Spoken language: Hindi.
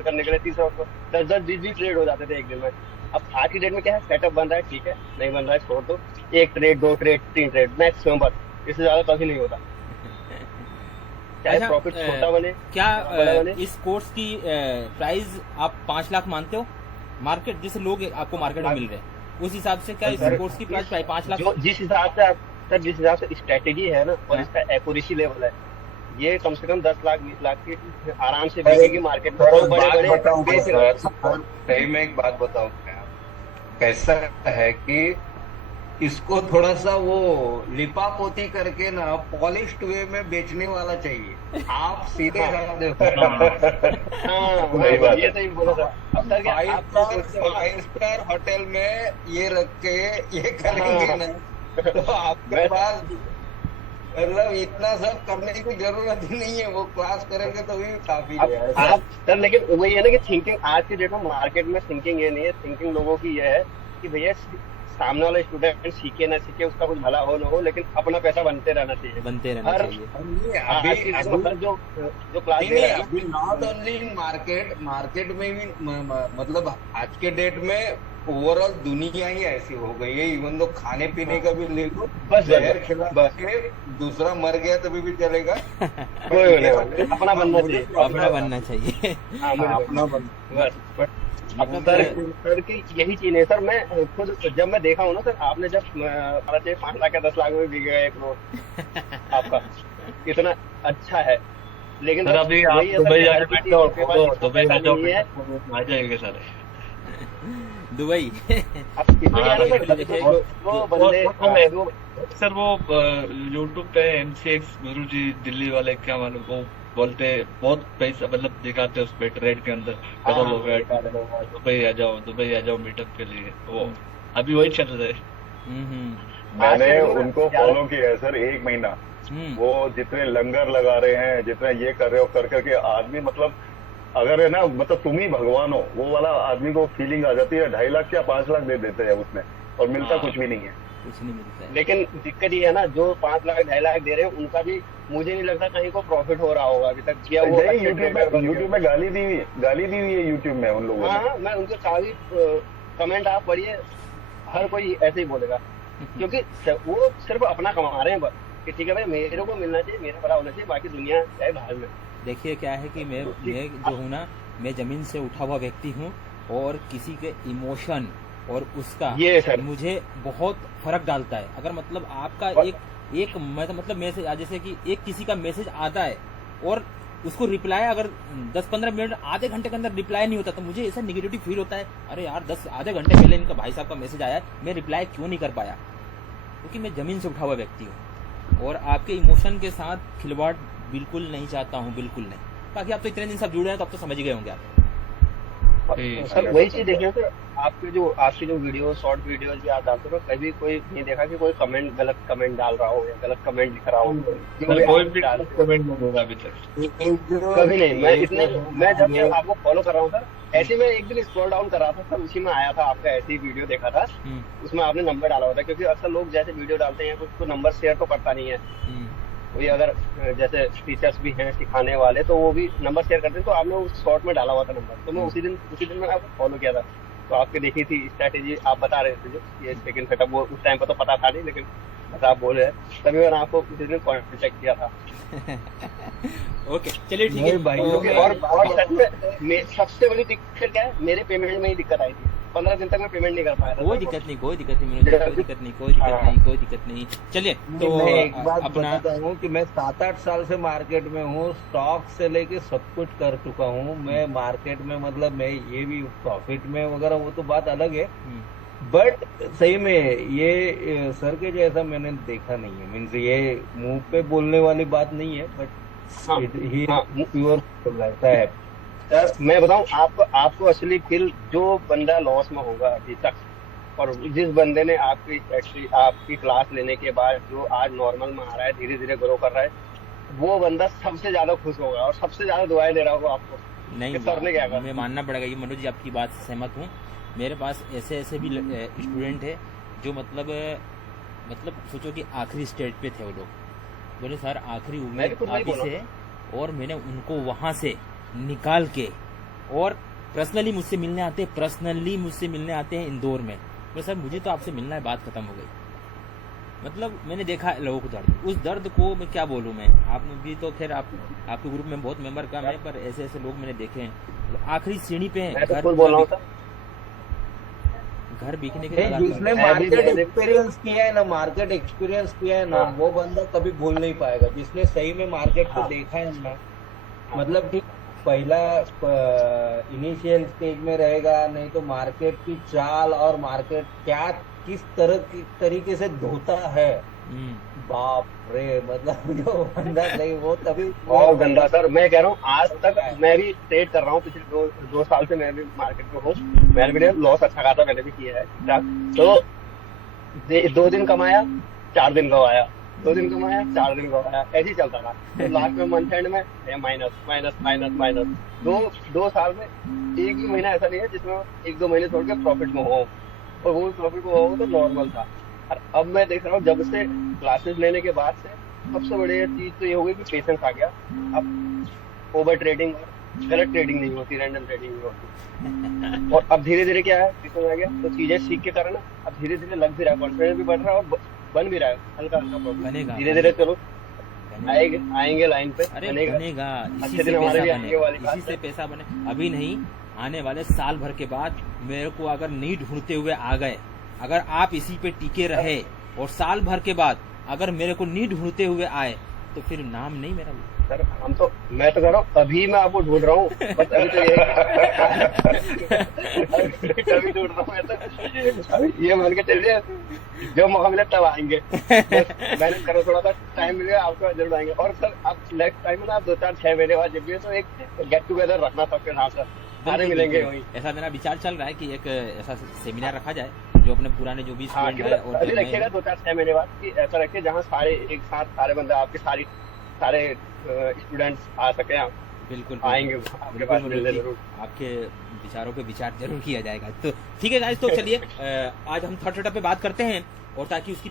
करने के लिए 30 10 10 20 20 ट्रेड हो जाते थे एक दिन में। अब आज की डेट में क्या है, सेटअप बन रहा है, ठीक है, नहीं बन रहा है छोड़ दो, एक ट्रेड, दो ट्रेड, तीन ट्रेड मैक्सिमम, बस इससे ज्यादा कभी नहीं होता, चाहे अच्छा, प्रॉफिट छोटा बने क्या या बड़ा बने। इस कोर्स की प्राइस आप 5 लाख मानते हो? मार्केट जैसे लोग आपको मार्केट में मिल रहे हैं उस हिसाब से क्या इस सर कोर्स की प्राइस 5 लाख? जो जिस हिसाब से आप, सर जिस हिसाब से स्ट्रेटेजी है ना और हाँ? इसका एक्यूरेसी लेवल है, ये कम से कम 10 लाख 20 लाख की आराम से सर बिकेगी एक मार्केट में, सर जो एक बड़े बात बड़े बताऊं क्या बेच रहे सर? हैं। सर सही में एक बात बताऊं क्या? कैसा है कि इसको थोड़ा सा वो लिपा पोती करके ना पॉलिश्ड वे में बेचने वाला चाहिए। आप सीधे हाँ जा रहे हाँ हो। हाँ, सही बात ये है। सही बोला सर। अब सर क्या फाइव आप लोग स्टार सोचते हो ना। फाइव स्टार होटल में ये रख के ये करेंगे हाँ ना, तो आपके मैं पास मतलब इतना सब करने की जरूरत ही नहीं है। वो क्लास करेंगे तो भी काफी अब है ऐसा। आप सर, लेकिन वही है ना कि थिंकिंग आज की डेट में मार्केट में थिंकिंग ये नहीं है, थिंकिंग लोगों की ये है कि भैया सामने वाला स्टूडेंट सीखे ना सीखे, उसका कुछ भला हो ना हो, लेकिन अपना पैसा बनते रहना चाहिए। बनते रहना हर चाहिए। नहीं आज अभी की डेट में अभी हर जो जो क्लास नहीं दे नहीं रहा है अभी not only in market, market में भी मतलब आज के डेट में ओवरऑल दुनिया ही ऐसी हो गई है। इवन तो खाने ना, पीने का भी ले लो, बस बस जहर बस खिला बस, के दूसरा मर गया तभी भी चलेगा। कोई बट होने ये वाला नहीं, अपना बनना मुझे चाहिए। अपना प्रॉब्लम बनना चाहिए। हाँ मुझे अपना बन बस बस। अब मतलब सर, सर की यही चीज है सर। मैं खुद जब मैं देखा हूँ ना सर, आपने जब 5 लाख या 10 लाख में बिक गया एक प्लॉट आपका, इतना अच्छा है, लेकिन सर सर अभी आप वही है सर दुबई कि जाके हर किसी बैठो, के पास इतना दुबई पैसा में जाओ, नहीं है। आ जाएंगे सारे। दुबई। अब इसमें क्या हाँ है ना सर, देखिए, जो बंदे जो सर वो यूट्यूब पे MCX गुरु जी दिल्ली वाले, क्या मालूम, वो बोलते बहुत पैसा मतलब दिखाते उस पे ट्रेड के अंदर, हाँ डबल हो गया डबल हो गया, दुबई आ जाओ मीटअप के लिए, वो अभी वही चल रहा है। आज मैंने के लोग ना उनको ज्यादा फॉलो किया है सर 1 महीना। हम्म। वो जितने लंगर लगा रहे हैं, जितने ये कर रहे हो, कर करके आदमी मतलब अगर है ना, मतलब तुम ही भगवान हो, वो वाला आदमी को फीलिंग आ जाती है। 2.5 लाख या 5 लाख दे देते हैं उसमें, और मिलता हाँ कुछ भी नहीं है। कुछ नहीं मिलता है। लेकिन दिक्कत ये है ना, जो 5 लाख 2.5 लाख दे रहे हैं उनका भी मुझे नहीं लगता कहीं को प्रॉफिट हो रहा होगा अभी तक, या वो नहीं, अच्छे ट्रेडर बन गए यूट्यूब में गाली दी हुई है यूट्यूब में उन लोगों हाँ ने। हाँ, मैं उनके काफी कमेंट आप पढ़िए, हर कोई ऐसे ही बोलेगा, क्योंकि वो सिर्फ अपना कमा रहे हैं बस, कि ठीक है भाई मेरे को मिलना चाहिए, मेरा भला होना चाहिए, बाकी दुनिया है बाहर में। देखिए क्या है कि मैं जो हूँ ना, मैं जमीन से उठा हुआ व्यक्ति हूँ, और किसी के इमोशन और उसका ये सर मुझे बहुत फर्क डालता है। अगर मतलब आपका और- एक मतलब मैसेज, जैसे कि एक किसी का मैसेज आता है और उसको रिप्लाई अगर 10-15 मिनट आधे घंटे के अंदर रिप्लाई नहीं होता, तो मुझे ऐसा निगेटिव फील होता है, अरे यार आधे घंटे पहले इनका भाई साहब का मैसेज आया, मैं रिप्लाई क्यों नहीं कर पाया? क्योंकि मैं जमीन से उठा हुआ व्यक्ति हूँ, और आपके इमोशन के साथ खिलवाड़ बिल्कुल नहीं चाहता हूँ, बिल्कुल नहीं। बाकी आप तो इतने दिन सब जुड़े हैं तो अब तो समझ ही गए होंगे आप। सर वही चीज देखिए सर, आपकी जो वीडियो, शॉर्ट वीडियो भी आप डालते हो, कभी कोई नहीं देखा कि कोई कमेंट, गलत कमेंट डाल रहा हो या गलत कमेंट लिख रहा हो, जो भी कोई आप भी डालते हो। कमेंट नहीं होगा अभी तक। कभी नहीं। मैं जब से आपको फॉलो कर रहा हूँ सर, ऐसे में एक दिन स्क्रॉल डाउन कर रहा था सर, उसी में आया था आपका, ऐसी ही वीडियो देखा था, उसमें आपने नंबर डाला हुआ था, क्योंकि अक्सर लोग जैसे वीडियो डालते हैं कुछ तो नंबर शेयर तो करता नहीं है कोई, अगर जैसे टीचर्स भी हैं सिखाने वाले तो वो भी नंबर शेयर करते हैं, तो आपने उस शॉर्ट में डाला हुआ था नंबर, तो मैं उसी दिन मैंने आपको फॉलो किया था, तो आपकी देखी थी स्ट्रैटेजी, आप बता रहे थे जो ये सेकंड सेटअप, वो उस टाइम पर तो पता था नहीं, लेकिन बस आप बोल रहे हैं, तभी मैंने आपको उसी दिन कॉन्टेक्ट किया था। ओके चलिए ठीक है। भाई तो और सच में सबसे बड़ी दिक्कत क्या है, मेरे पेमेंट में ही दिक्कत आई थी, 15 दिन तक मैं पेमेंट नहीं कर पाया था। कोई दिक्कत नहीं, कोई दिक्कत नहीं मनोज, कोई दिक्कत नहीं। चलिए तो मैं एक बात अपना बताता हूँ कि मैं 7-8 साल से मार्केट में हूँ, स्टॉक से लेके सब कुछ कर चुका हूँ मैं मार्केट में। मतलब मैं ये भी प्रॉफिट में वगैरह, वो तो बात अलग है, बट सही में ये सर के जैसा मैंने देखा नहीं है। मीन्स ये मुंह पे बोलने वाली बात नहीं है, बट हाँ, ही हाँ, प्योर रहता है। सर मैं बताऊं आपको असली फील, जो बंदा लॉस में होगा अभी तक, और जिस बंदे ने आपकी क्लास लेने के बाद जो आज नॉर्मल में आ रहा है, धीरे धीरे ग्रो कर रहा है, वो बंदा सबसे ज्यादा खुश होगा और सबसे ज्यादा दुआएं दे रहा होगा आपको नहीं, कि सर ने क्या कहा। मैं मानना पड़ेगा, ये मनोज जी आपकी बात से सहमत हूँ। मेरे पास ऐसे भी स्टूडेंट है जो मतलब सोचो कि आखिरी स्टेज पे थे, वो लोग बोले सर आखिरी मैं भी उम्मीद खुद वही आप ही बोला। से है, और मैंने उनको वहां से निकाल के और पर्सनली मुझसे मिलने आते हैं इंदौर में। तो सर मुझे तो आपसे मिलना है, बात खत्म हो गई। मतलब मैंने देखा है लोगों को दर्द, उस दर्द को मैं क्या बोलूँ मैं, आपने भी तो खैर आपके ग्रुप में बहुत मेंबर कम है, पर ऐसे ऐसे लोग मैंने देखे हैं आखिरी श्रेणी पे हैं, मैं तो बोल रहा हूँ सर, घर बिकने के जिसने मार्केट एक्सपीरियंस किया है ना, वो बंदा कभी भूल नहीं पाएगा। जिसने सही में मार्केट को देखा है ना, मतलब ठीक पहला इनिशियल स्टेज में रहेगा, नहीं तो मार्केट की चाल और मार्केट क्या किस तरीके से धोता है, बाप रे, मतलब जो बंदा नहीं वो तभी बहुत गंदा सर। मैं कह रहा हूँ आज तक मैं भी ट्रेड कर रहा हूँ, पिछले दो साल से मैं भी मार्केट में हूँ, मैंने भी लॉस अच्छा खासा मैंने भी किया है। तो 2 दिन कमाया 4 दिन गवाया, 2 दिन कमाया 4 दिन गवाया, ऐसे ही चलता था। तो लास्ट में मंथ एंड में माइनस माइनस माइनस माइनस। 2 साल में एक भी महीना ऐसा नहीं है जिसमें 1-2 महीने छोड़ के प्रॉफिट में हो, और वो प्रॉफिट में हो तो नॉर्मल था। और अब मैं देख रहा हूँ जब से क्लासेस लेने के बाद से सबसे बड़ी चीज तो ये हो गई कि पेशेंस आ गया। अब ओवर ट्रेडिंग और गलत ट्रेडिंग नहीं होती, रैंडम ट्रेडिंग नहीं होती। और अब धीरे धीरे क्या है, पेशेंस आ गया तो चीजें सीख के करना, अब धीरे धीरे लग भी रहा है, कॉन्फिडेंस भी बढ़ रहा है और बन भी रहा है हल्का हल्का। धीरे धीरे चलो आएंगे लाइन पे, बनेगा। इसी से पैसा बने, अभी नहीं, आने वाले साल भर के बाद मेरे को अगर नहीं ढूंढते हुए आ गए, अगर आप इसी पे टिके रहे और साल भर के बाद अगर मेरे को नहीं ढूंढते हुए आए तो फिर नाम नहीं मेरा सर। मैं तो कह रहा हूँ अभी मैं आपको ढूंढ रहा हूँ, बस अभी तो अभी ढूंढ रहा हूँ मैं तो, अभी ये मान के चलिए जब मौका मिले तब आएंगे, मैंने करो, थोड़ा सा टाइम मिलेगा आपको जरूर आएंगे। और सर आप नेक्स्ट टाइम में ना 2-4-6 महीने बाद जब भी तो एक गेट टुगेदर रखना सबके साथ, सर सारे मिलेंगे वहीं। ऐसा मेरा विचार चल रहा है कि एक ऐसा सेमिनार रखा जाए जो अपने पुराने जो भी स्टूडेंट है, और अभी रखिएगा 2-4-6 महीने बाद कि ऐसा रखिए जहाँ सारे एक साथ सारे बंदे आपके सारे स्टूडेंट्स आ सके। आप बिल्कुल आएंगे आपके पास मिलने जरूर, आपके विचारों पे विचार जरूर किया जाएगा। तो ठीक है गाइस, तो चलिए आज हम थर्ड सेटअप पे बात करते हैं, और ताकि उसकी